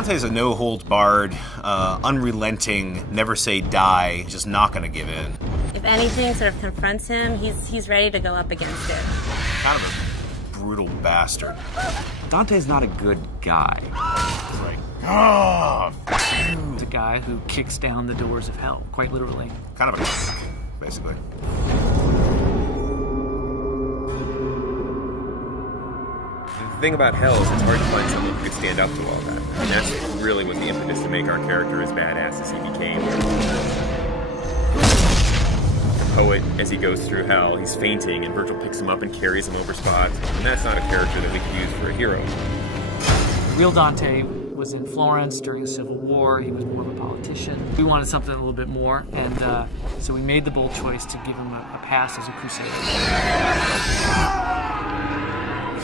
Dante's a no-holds-barred, unrelenting, never say die, just not going to give in. If anything sort of confronts him, he's ready to go up against it. Kind of a brutal bastard. Dante's not a good guy. He's like, ah! He's a guy who kicks down the doors of hell, quite literally. Kind of a cock, basically. The thing about hell is it's hard to find someone who could stand up to all that. And that's really what the impetus to make our character as badass as he became. The poet, as he goes through hell, he's fainting, and Virgil picks him up and carries him over spots. And that's not a character that we could use for a hero. Real Dante was in Florence during the Civil War. He was more of a politician. We wanted something a little bit more, and so we made the bold choice to give him a pass as a crusader.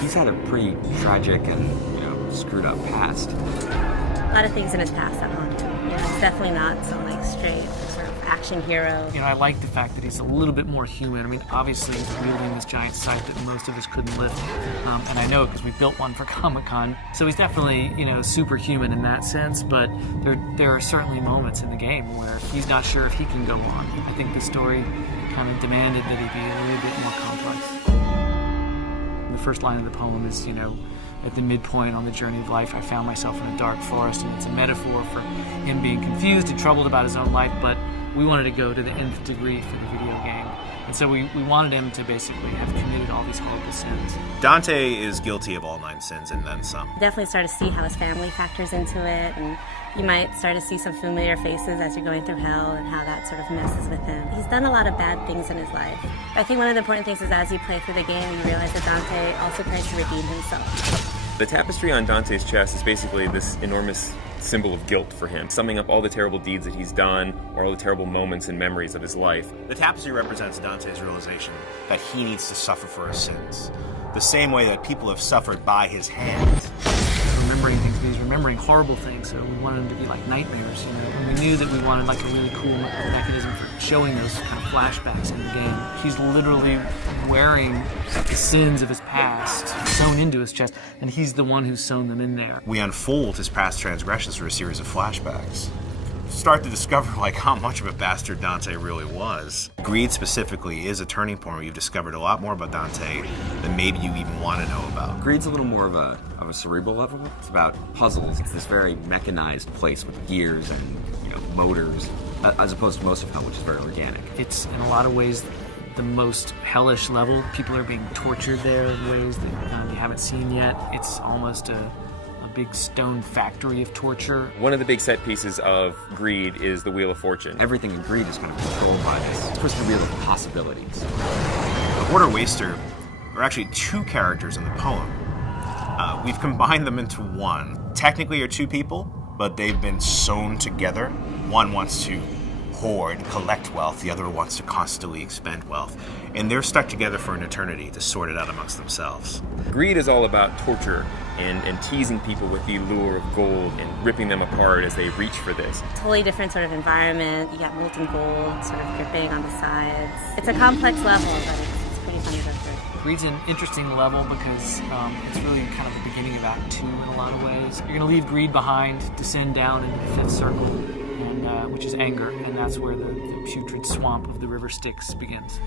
He's had a pretty tragic and, screwed up past. A lot of things in his past that haunt him. It's definitely not some straight sort of action hero. I like the fact that he's a little bit more human. I mean, obviously he's wielding this giant scythe that most of us couldn't lift, and I know it because we built one for Comic-Con. So he's definitely, superhuman in that sense. But there are certainly moments in the game where he's not sure if he can go on. I think the story kind of demanded that he be a little bit more complex. The first line of the poem is, at the midpoint on the journey of life, I found myself in a dark forest, and it's a metaphor for him being confused and troubled about his own life, but we wanted to go to the nth degree for the video game. And so we wanted him to basically have committed all these horrible sins. Dante is guilty of all 9 sins and then some. Definitely start to see how his family factors into it, and you might start to see some familiar faces as you're going through hell and how that sort of messes with him. He's done a lot of bad things in his life. I think one of the important things is as you play through the game, you realize that Dante also tries to redeem himself. The tapestry on Dante's chest is basically this enormous symbol of guilt for him, summing up all the terrible deeds that he's done or all the terrible moments and memories of his life. The tapestry represents Dante's realization that he needs to suffer for his sins, the same way that people have suffered by his hand. Remembering things, he's remembering horrible things, so we wanted them to be like nightmares, And we knew that we wanted a really cool mechanism for showing those kind of flashbacks in the game. He's literally wearing the sins of his past sewn into his chest, and he's the one who's sewn them in there. We unfold his past transgressions through a series of flashbacks. Start to discover how much of a bastard Dante really was. Greed specifically is a turning point where you've discovered a lot more about Dante than maybe you even want to know about. Greed's a little more of a cerebral level. It's about puzzles. It's this very mechanized place with gears and motors, as opposed to most of hell, which is very organic. It's in a lot of ways the most hellish level. People are being tortured there in ways that you haven't seen yet. It's almost a big stone factory of torture. One of the big set pieces of Greed is the Wheel of Fortune. Everything in Greed is kind of controlled by this twisted wheel of possibilities. The Hoarder Waster are actually 2 characters in the poem. We've combined them into one. Technically are 2 people, but they've been sewn together. One wants to hoard, collect wealth, the other wants to constantly expend wealth. And they're stuck together for an eternity to sort it out amongst themselves. Greed is all about torture and teasing people with the lure of gold and ripping them apart as they reach for this. Totally different sort of environment. You got molten gold sort of dripping on the sides. It's a complex level, but it's pretty fun to go through. Greed's an interesting level because it's really kind of the beginning of Act 2 in a lot of ways. You're going to leave Greed behind, descend down into the 5th circle, and which is anger, and that's where the putrid swamp of the river Styx begins.